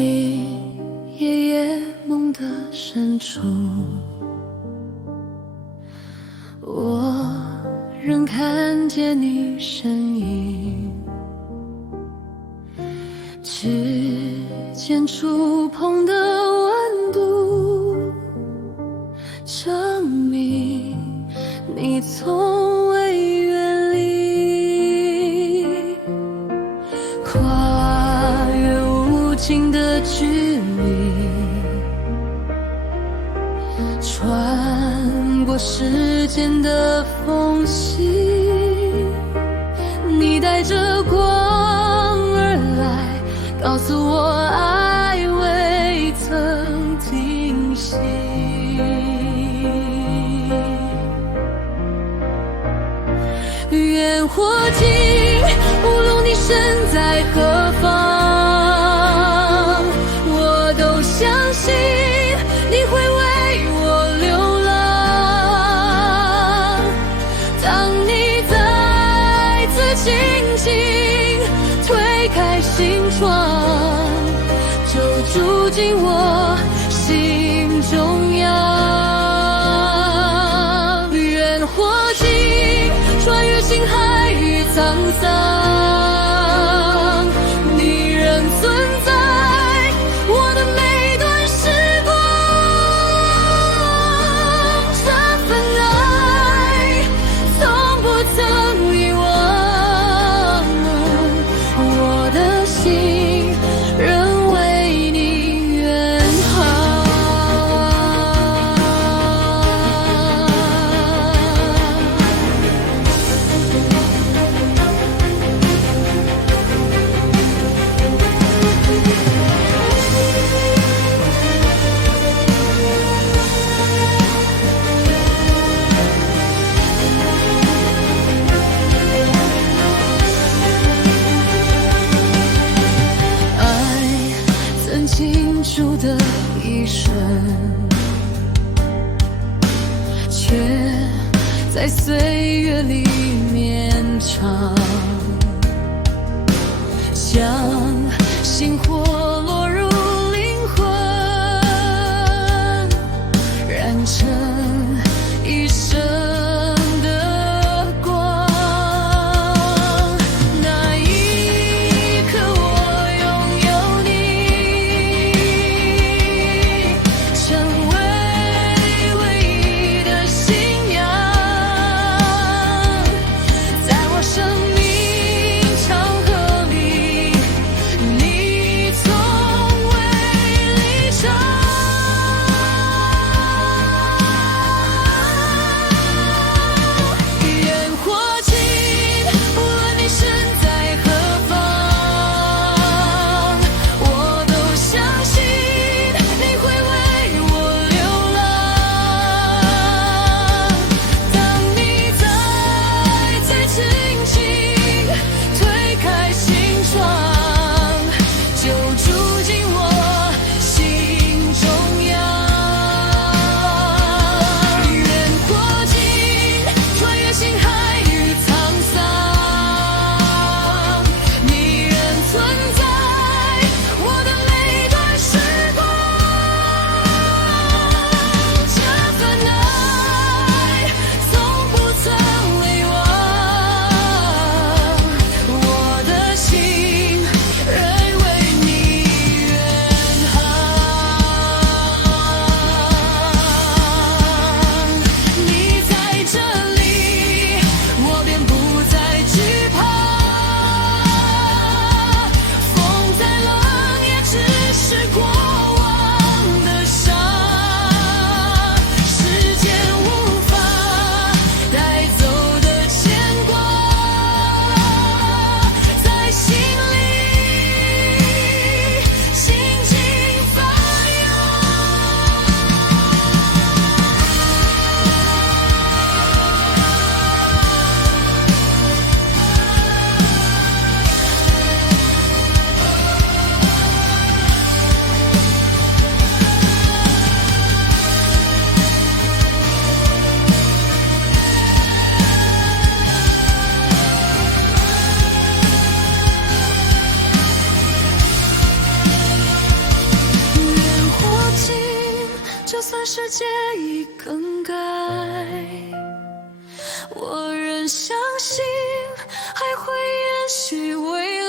里夜夜梦的深处，我仍看见你身影，指尖触碰的温度，证明你从未远离。跨越无尽的距离，穿过时间的缝隙，你带着光而来，告诉我爱未曾停息。远或近，无论你身在何方，我都相信你会为我流浪。当你再次轻轻推开心窗，就住进我心中央。远或近，穿越星海与沧桑，你仍存在我的每段时光。这份爱从不曾遗忘，我的心仍为你远航。爱曾倾注的一瞬，却在岁月里绵长，像星火落入灵魂，燃成一生的光。那一刻我拥有你，成为唯一的信仰，在我生命长河里，你从就算世界已更改，我仍相信还会延续未来。